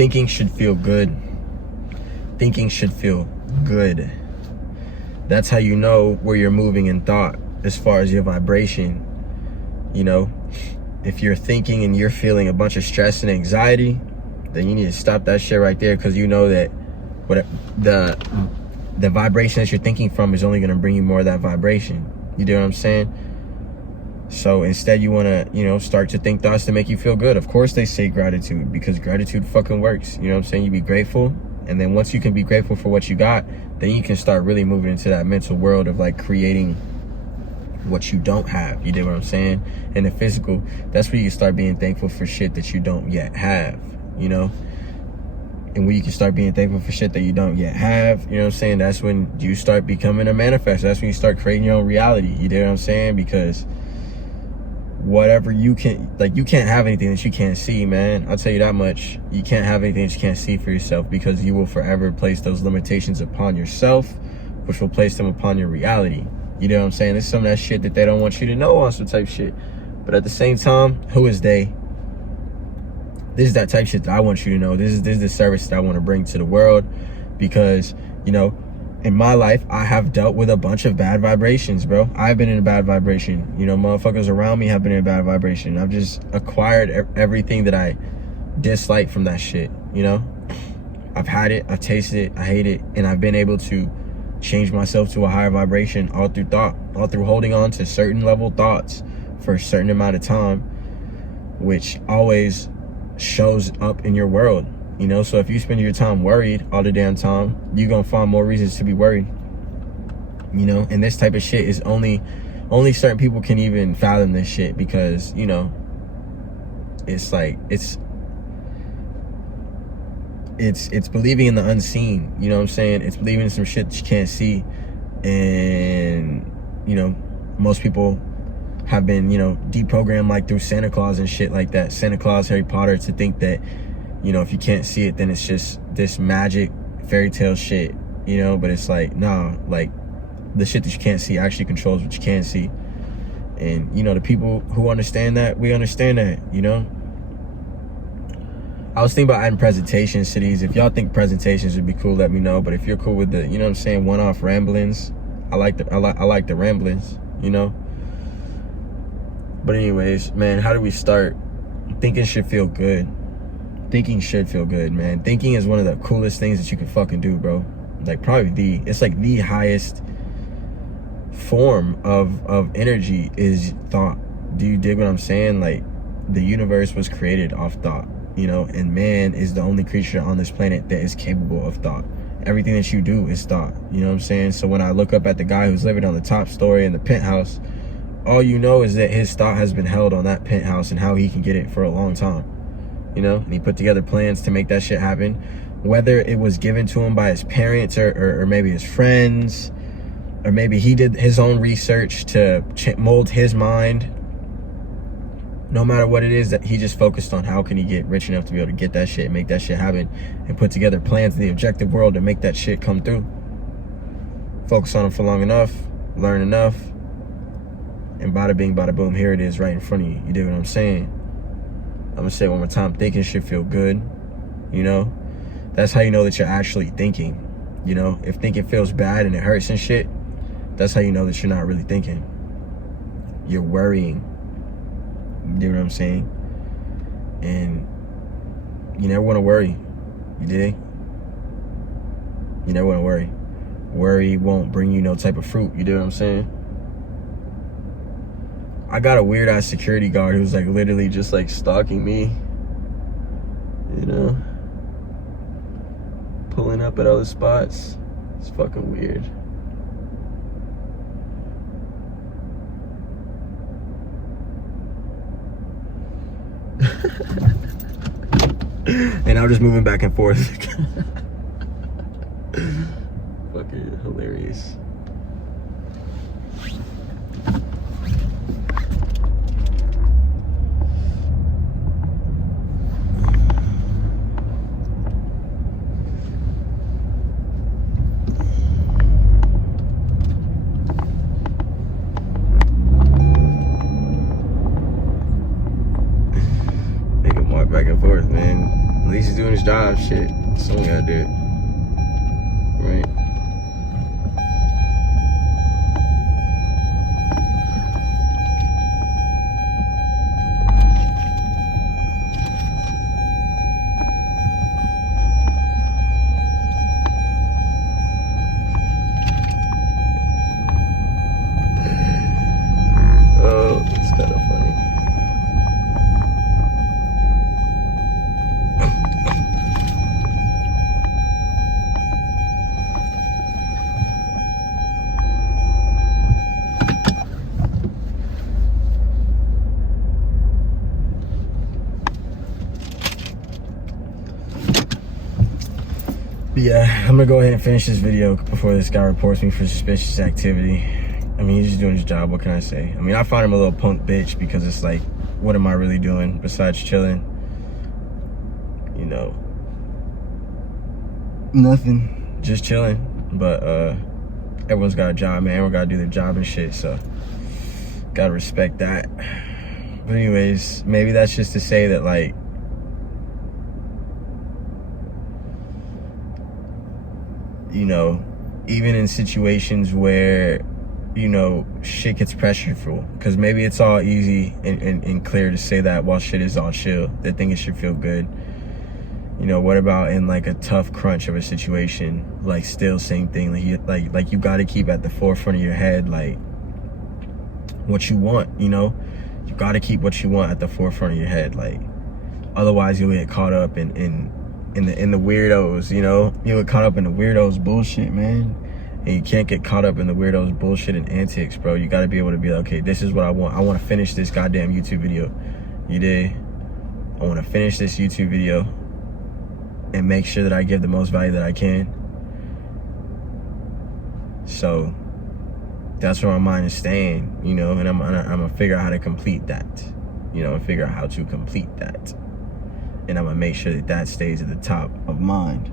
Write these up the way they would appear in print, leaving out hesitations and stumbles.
thinking should feel good. Thinking should feel good. That's how you know where you're moving in thought as far as your vibration. You know, if you're thinking and you're feeling a bunch of stress and anxiety, then you need to stop that shit right there, because you know that what the vibration that you're thinking from is only going to bring you more of that vibration. You know what I'm saying? So instead you want to, you know, start to think thoughts to make you feel good. Of course they say gratitude, because gratitude fucking works. You know what I'm saying? You be grateful, and then once you can be grateful for what you got, then you can start really moving into that mental world of like creating what you don't have. You know what I'm saying? And the physical, that's where you can start being thankful for shit that you don't yet have, you know? And when you can start being thankful for shit that you don't yet have, you know what I'm saying? That's when you start becoming a manifestor. That's when you start creating your own reality. You know what I'm saying? Because whatever you can, like, you can't have anything that you can't see, man. I'll tell you that much. You can't have anything that you can't see for yourself, because you will forever place those limitations upon yourself, which will place them upon your reality. You know what I'm saying? It's some of that shit that they don't want you to know on some type shit. But at the same time, who is they? This is that type shit that I want you to know. This is the service that I want to bring to the world, because, you know, in my life, I have dealt with a bunch of bad vibrations, bro. I've been in a bad vibration. You know, motherfuckers around me have been in a bad vibration. I've just acquired everything that I dislike from that shit, you know? I've had it, I've tasted it, I hate it, and I've been able to change myself to a higher vibration all through thought, all through holding on to certain level thoughts for a certain amount of time, which always shows up in your world. You know, so if you spend your time worried all the damn time, you're gonna find more reasons to be worried. You know, and this type of shit is only certain people can even fathom this shit, because, you know, it's like it's believing in the unseen. You know what I'm saying? It's believing in some shit that you can't see. And, you know, most people have been, you know, deprogrammed like through Santa Claus and shit like that. Santa Claus, Harry Potter, to think that, you know, if you can't see it, then it's just this magic fairy tale shit, you know? But it's like, nah, like, the shit that you can't see actually controls what you can see. And, you know, the people who understand that, we understand that, you know? I was thinking about adding presentations to these. If y'all think presentations would be cool, let me know. But if you're cool with the, you know what I'm saying, one-off ramblings, I like the ramblings, you know? But anyways, man, how do we start? Thinking should feel good. Thinking should feel good, man. Thinking is one of the coolest things that you can fucking do, bro. Like, probably it's like the highest form of energy is thought. Do you dig what I'm saying? Like, the universe was created off thought, you know, and man is the only creature on this planet that is capable of thought. Everything that you do is thought, you know what I'm saying? So when I look up at the guy who's living on the top story in the penthouse, all you know is that his thought has been held on that penthouse and how he can get it for a long time. You know, and he put together plans to make that shit happen, whether it was given to him by his parents or maybe his friends, or maybe he did his own research to mold his mind. No matter what it is, that he just focused on how can he get rich enough to be able to get that shit, make that shit happen, and put together plans in the objective world to make that shit come through. Focus on it for long enough, learn enough, and bada bing, bada boom, here it is right in front of you. You dig what I'm saying? I'm gonna say it one more time. Thinking should feel good. You know, that's how you know that you're actually thinking. You know, if thinking feels bad and it hurts and shit, that's how you know that you're not really thinking. You're worrying. You know what I'm saying? And you never want to worry. You dig? You never want to worry. Worry won't bring you no type of fruit. You dig what I'm saying? I got a weird ass security guard who's like literally just like stalking me, you know, pulling up at all the spots. It's fucking weird. And I'm just moving back and forth. Fucking hilarious. Back and forth, man. At least he's doing his job, shit. Someone gotta do it. Right? Oh, it's kind of funny. But yeah, I'm gonna go ahead and finish this video before this guy reports me for suspicious activity. I mean, he's just doing his job. What can I say? I mean, I find him a little punk bitch because it's like, what am I really doing besides chilling? You know, nothing, just chilling. But everyone's got a job, man. Everyone gotta do their job and shit, so gotta respect that. But anyways, maybe that's just to say that, like, you know, even in situations where, you know, shit gets pressureful, because maybe it's all easy and clear to say that while shit is all chill, that things should feel good. You know, what about in like a tough crunch of a situation? Like, still same thing. Like you got to keep at the forefront of your head, like, what you want. You know, you got to keep what you want at the forefront of your head. Like, otherwise you'll get caught up in the weirdos. You know, you'll get caught up in the weirdos bullshit, man. And you can't get caught up in the weirdos bullshit and antics, bro. You got to be able to be like, okay, this is what I want. I want to finish this goddamn YouTube video. You did. I want to finish this YouTube video and make sure that I give the most value that I can. So that's where my mind is staying, you know, and I'm gonna figure out how to complete that, you know, and figure out how to complete that. And I'm gonna make sure that that stays at the top of mind.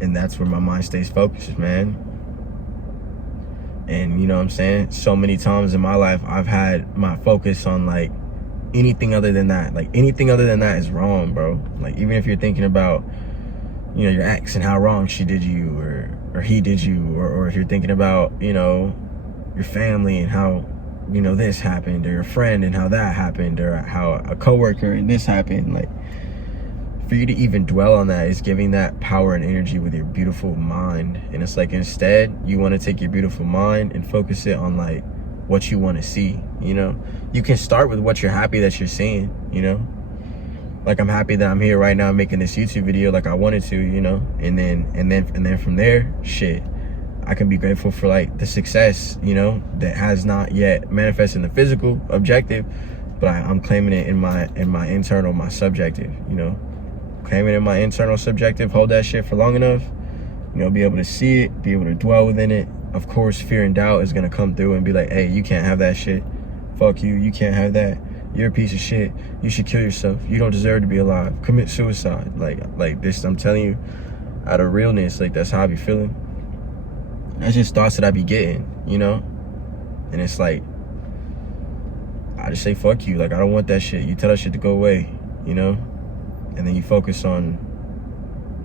And that's where my mind stays focused, man. And you know what I'm saying? So many times in my life, I've had my focus on like anything other than that. Like, anything other than that is wrong, bro. Like, even if you're thinking about, you know, your ex and how wrong she did you, or he did you, or if you're thinking about, you know, your family and how, you know, this happened, or your friend and how that happened, or how a coworker and this happened. Like, for you to even dwell on that is giving that power and energy with your beautiful mind. And it's like, instead, you want to take your beautiful mind and focus it on like what you want to see. You know, you can start with what you're happy that you're seeing, you know, like, I'm happy that I'm here right now making this YouTube video like I wanted to, you know, and then from there, shit, I can be grateful for like the success, you know, that has not yet manifested in the physical objective, but I'm claiming it in my internal, my subjective, you know, claiming it in my internal subjective, hold that shit for long enough, you know, be able to see it, be able to dwell within it. Of course, fear and doubt is going to come through and be like, hey, you can't have that shit. Fuck you. You can't have that. You're a piece of shit. You should kill yourself. You don't deserve to be alive. Commit suicide. Like this, I'm telling you, out of realness, like, that's how I be feeling. That's just thoughts that I be getting, you know? And it's like, I just say, fuck you. Like, I don't want that shit. You tell that shit to go away, you know? And then you focus on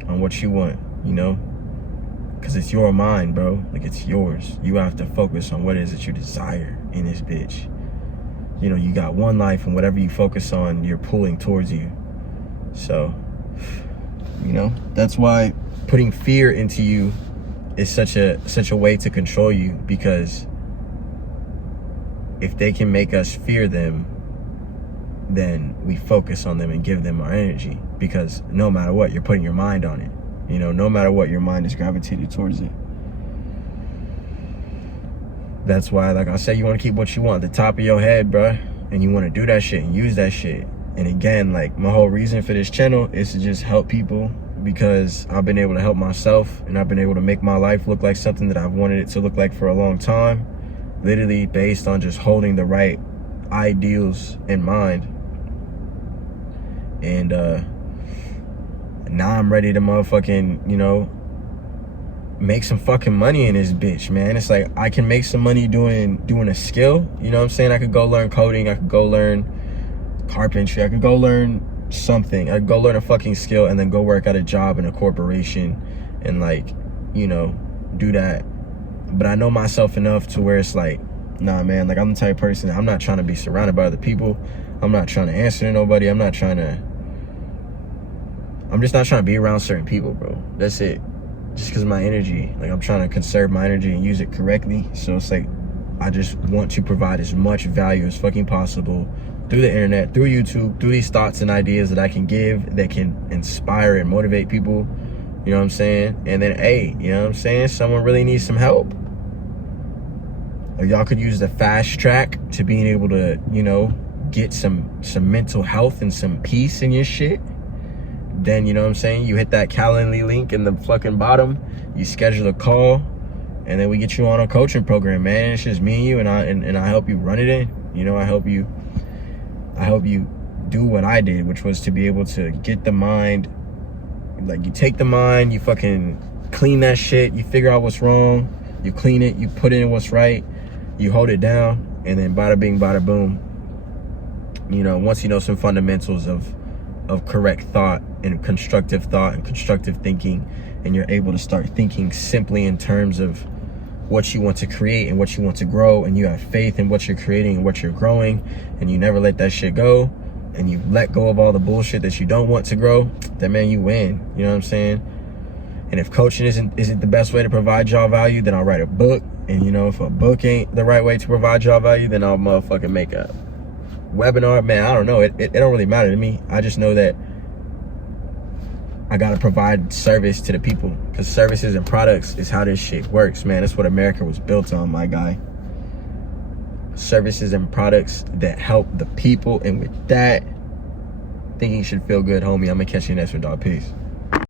what you want, you know? Because it's your mind, bro. Like, it's yours. You have to focus on what it is that you desire in this bitch. You know, you got one life, and whatever you focus on, you're pulling towards you. So, you know, that's why putting fear into you is such a way to control you, because if they can make us fear them, then we focus on them and give them our energy, because no matter what, you're putting your mind on it. You know, no matter what, your mind is gravitated towards it. That's why, like I said, you want to keep what you want at the top of your head, bruh. And you want to do that shit and use that shit. And again, like, my whole reason for this channel is to just help people, because I've been able to help myself, and I've been able to make my life look like something that I've wanted it to look like for a long time. Literally based on just holding the right ideals in mind. And now I'm ready to motherfucking, you know, make some fucking money in this bitch, man. It's like, I can make some money doing a skill, you know what I'm saying? I could go learn coding, I could go learn carpentry, I could go learn something. I'd go learn a fucking skill and then go work at a job in a corporation and like, you know, do that. But I know myself enough to where it's like, nah, man, like I'm the type of person, I'm not trying to be surrounded by other people. I'm not trying to answer to nobody. I'm just not trying to be around certain people, bro. That's it. Just because of my energy. Like, I'm trying to conserve my energy and use it correctly. So it's like, I just want to provide as much value as fucking possible through the internet, through YouTube, through these thoughts and ideas that I can give that can inspire and motivate people. You know what I'm saying? And then, hey, you know what I'm saying? Someone really needs some help. Or y'all could use the fast track to being able to, you know, get some mental health and some peace in your shit. Then, you know what I'm saying? You hit that Calendly link in the fucking bottom. You schedule a call. And then we get you on a coaching program, man. It's just me and you, and I help you run it in. You know, I help you do what I did, which was to be able to get the mind. Like, you take the mind, you fucking clean that shit, you figure out what's wrong, you clean it, you put in what's right, you hold it down, and then bada bing, bada boom. You know, once you know some fundamentals of correct thought and constructive thinking, and you're able to start thinking simply in terms of what you want to create and what you want to grow, and you have faith in what you're creating and what you're growing, and you never let that shit go, and you let go of all the bullshit that you don't want to grow, then, man, you win. You know what I'm saying? And if coaching isn't the best way to provide y'all value, then I'll write a book. And, you know, if a book ain't the right way to provide y'all value, then I'll motherfucking make a webinar. Man, I don't know. It don't really matter to me. I just know that I gotta provide service to the people, because services and products is how this shit works, man. That's what America was built on, my guy. Services and products that help the people. And with that, thinking should feel good, homie. I'm gonna catch you next one, dog. Peace.